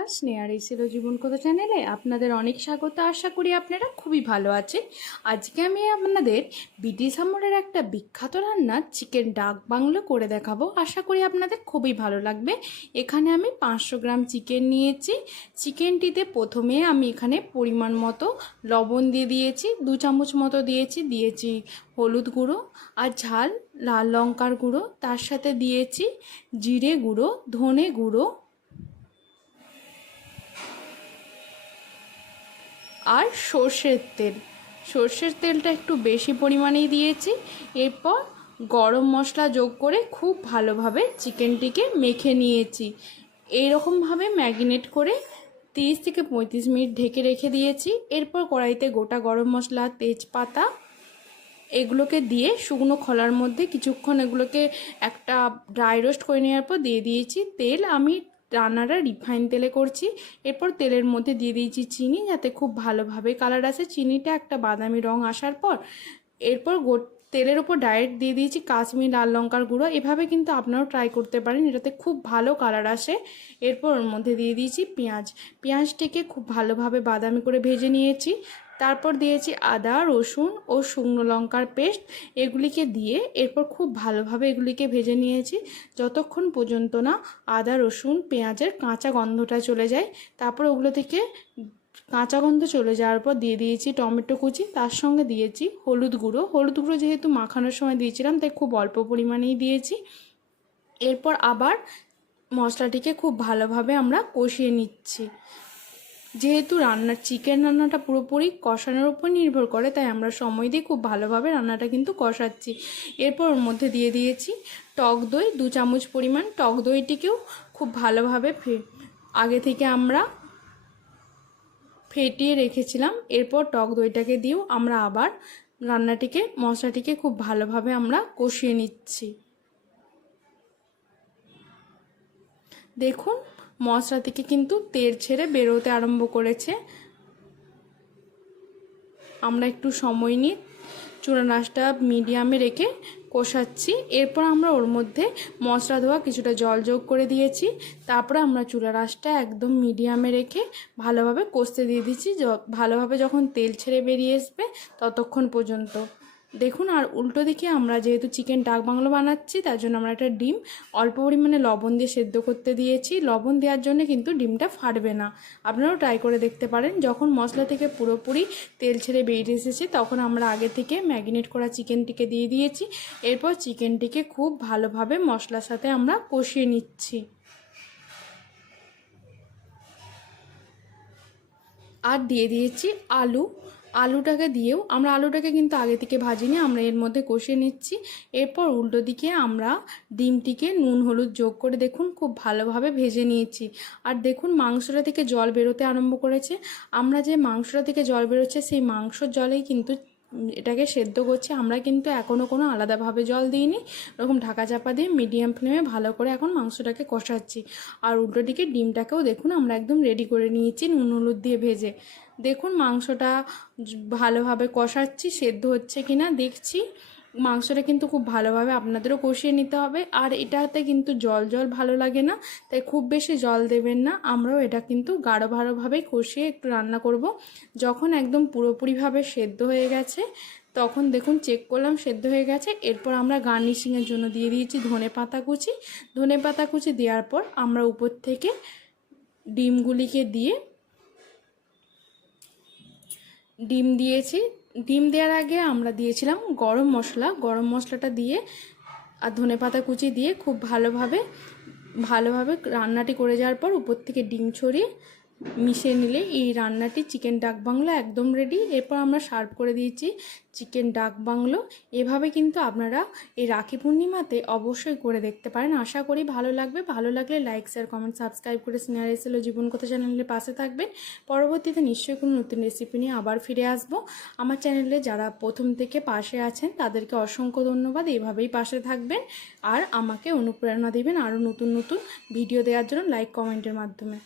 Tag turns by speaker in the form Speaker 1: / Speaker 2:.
Speaker 1: বন্ধুরা স্নেহার এসেছিল জীবন কথা চ্যানেলে আপনাদের অনেক স্বাগত। আশা করি আপনারা খুবই ভালো আছেন। আজকে আমি আপনাদের বিটি সামরের একটা বিখ্যাত রান্না, চিকেন ডাক বাংলো করে দেখাবো। আশা করি আপনাদের খুবই ভালো লাগবে। এখানে আমি পাঁচশো গ্রাম চিকেন নিয়েছি। চিকেনটিতে প্রথমে আমি এখানে পরিমাণ মতো লবণ দিয়ে দিয়েছি, দু চামচ মতো দিয়েছি দিয়েছি হলুদ গুঁড়ো আর ঝাল, লাল লঙ্কার গুঁড়ো। তার সাথে দিয়েছি জিরে গুঁড়ো, ধনে গুঁড়ো আর সর্ষের তেল। সর্ষের তেলটা একটু বেশি পরিমাণেই দিয়েছি। এরপর গরম মশলা যোগ করে খুব ভালোভাবে চিকেনটিকে মেখে নিয়েছি। এইরকমভাবে ম্যাগিনেট করে তিরিশ থেকে পঁয়ত্রিশ মিনিট ঢেকে রেখে দিয়েছি। এরপর কড়াইতে গোটা গরম মশলা, তেজপাতা এগুলোকে দিয়ে শুকনো খোলার মধ্যে কিছুক্ষণ এগুলোকে একটা ড্রাই রোস্ট করে নেওয়ার পর দিয়ে দিয়েছি। তেল আমি রান্নাটা রিফাইন তেলে করছি। এরপর তেলের মধ্যে দিয়ে দিয়েছি চিনি যাতে খুব ভালোভাবে কালার আসে। চিনিটা একটা বাদামি রং আসার পর এরপর গো তেলের ওপর ডায়েট দিয়ে দিয়েছি কাশ্মীর লাল লঙ্কার গুঁড়ো। এভাবে কিন্তু আপনারাও ট্রাই করতে পারেন, এটাতে খুব ভালো কালার আসে। এরপর ওর মধ্যে দিয়ে দিয়েছি পেঁয়াজ। পেঁয়াজটিকে খুব ভালোভাবে বাদামি করে ভেজে নিয়েছি। তারপর দিয়েছি আদা, রসুন ও শুকনো লঙ্কার পেস্ট। এগুলিকে দিয়ে এরপর খুব ভালোভাবে এগুলিকে ভেজে নিয়েছি। যতক্ষণ পর্যন্ত না আদা, রসুন, পেঁয়াজের কাঁচা গন্ধটা চলে যায়, তারপর ওগুলো থেকে কাঁচা গন্ধ চলে যাওয়ার পর দিয়ে দিয়েছি টমেটো কুচি। তার সঙ্গে দিয়েছি হলুদ গুঁড়ো। হলুদ গুঁড়ো যেহেতু মাখানোর সময় দিয়েছিলাম, তাই খুব অল্প পরিমাণেই দিয়েছি। এরপর আবার মশলাটিকে খুব ভালোভাবে আমরা কষিয়ে নিচ্ছি। যেহেতু রান্নার, চিকেন রান্নাটা পুরোপুরি কষানোর উপর নির্ভর করে, তাই আমরা সময় দিয়ে খুব ভালোভাবে রান্নাটা কিন্তু কষাচ্ছি। এরপর ওর মধ্যে দিয়ে দিয়েছি টক দই, দু চামচ পরিমাণ টক দইটিকেও খুব ভালোভাবে আগে থেকে আমরা ফেটিয়ে রেখেছিলাম। এরপর টক দইটাকে দিয়েও আমরা আবার রান্নাটিকে, মশলাটিকে খুব ভালোভাবে আমরা কষিয়ে নিচ্ছি। দেখুন মশলা থেকে কিন্তু তেল ছেড়ে বেরোতে আরম্ভ করেছে। আমরা একটু সময় নিয়ে চূড়া নাচটা মিডিয়ামে রেখে কষাচ্ছি। এরপর আমরা ওর মধ্যে মশলা ধোয়া কিছুটা জল যোগ করে দিয়েছি। তারপরে আমরা চুলা রাসটা একদম মিডিয়ামে রেখে ভালোভাবে কষতে দিয়ে দিচ্ছি। ভালোভাবে যখন তেল ছেড়ে বেরিয়ে আসবে ততক্ষণ পর্যন্ত। দেখুন, আর উল্টো দিকে আমরা যেহেতু চিকেন ডাক বাংলো বানাচ্ছি, তার জন্য আমরা একটা ডিম অল্প পরিমাণে লবণ দিয়ে সেদ্ধ করতে দিয়েছি। লবণ দেওয়ার জন্য কিন্তু ডিমটা ফাটবে না। আপনারাও ট্রাই করে দেখতে পারেন। যখন মশলা থেকে পুরোপুরি তেল ছেড়ে বেরিয়ে এসেছে, তখন আমরা আগে থেকে ম্যাগিনেট করা চিকেনটিকে দিয়ে দিয়েছি। এরপর চিকেনটিকে খুব ভালোভাবে মশলার সাথে আমরা কষিয়ে নিচ্ছি। আর দিয়ে দিয়েছি আলু। আলুটাকে দিয়েও আমরা আলুটাকে কিন্তু আগে থেকে ভাজিনি আমরা এর মধ্যে কষিয়ে নিচ্ছি। এরপর উল্টো দিকে আমরা ডিমটিকে নুন, হলুদ যোগ করে দেখুন খুব ভালোভাবে ভেজে নিয়েছি। আর দেখুন মাংসটা থেকে জল বেরোতে আরম্ভ করেছে। আমরা যে মাংসটা থেকে জল বেরোচ্ছে সেই মাংসর জলেই কিন্তু এটাকে সেদ্ধ করছি। আমরা কিন্তু এখনও কোনো আলাদাভাবে জল দিইনি। ওরকম ঢাকা চাপা দিয়ে মিডিয়াম ফ্লেমে ভালো করে এখন মাংসটাকে কষাচ্ছি। আর উল্টো দিকে ডিমটাকেও দেখুন, আমরা একদম রেডি করে নিয়েছি নুন, হলুদ দিয়ে ভেজে। দেখুন মাংসটা ভালোভাবে কষাচ্ছি, সেদ্ধ হচ্ছে কি না দেখছি। মাংসটা কিন্তু খুব ভালোভাবে আপনাদেরও কষিয়ে নিতে হবে। আর এটাতে কিন্তু জল জল ভালো লাগে না, তাই খুব বেশি জল দেবেন না। আমরাও এটা কিন্তু গাঢ় ভালোভাবেই কষিয়ে একটু রান্না করব। যখন একদম পুরোপুরিভাবে সেদ্ধ হয়ে গেছে, তখন দেখুন চেক করলাম, সেদ্ধ হয়ে গেছে। এরপর আমরা গার্নিশিংয়ের জন্য দিয়ে দিয়েছি ধনে পাতা কুচি। ধনে পাতা কুচি দেওয়ার পর আমরা উপর থেকে ডিমগুলিকে দিয়ে, ডিম দিয়েছি। ডিম দেওয়ার আগে আমরা দিয়েছিলাম গরম মশলা। গরম মশলাটা দিয়ে আর ধনে পাতা কুচি দিয়ে খুব ভালোভাবে ভালোভাবে রান্নাটি করে যাওয়ার পর উপর থেকে ডিম ছড়িয়ে মিশিয়ে নিলে এই রান্নাটি চিকেন ডাক বাংলো একদম রেডি এরপর আমরা সার্ভ করে দিয়েছি চিকেন ডাক বাংলো। এভাবে কিন্তু আপনারা এই রাখি পূর্ণিমাতে অবশ্যই করে দেখতে পারেন। আশা করি ভালো লাগবে। ভালো লাগলে লাইক শেয়ার কমেন্ট সাবস্ক্রাইব করে স্নেহার এসেলো জীবন কথা চ্যানেলের পাশে থাকবেন। পরবর্তীতে নিশ্চয়ই কোনো নতুন রেসিপি নিয়ে আবার ফিরে আসব। আমার চ্যানেলে যারা প্রথম থেকে পাশে আছেন, তাদেরকে অসংখ্য ধন্যবাদ। এভাবেই পাশে থাকবেন। আর আমাকে অনুপ্রেরণা দেবেন আরও নতুন নতুন ভিডিও দেওয়ার জন্য লাইক কমেন্টের মাধ্যমে।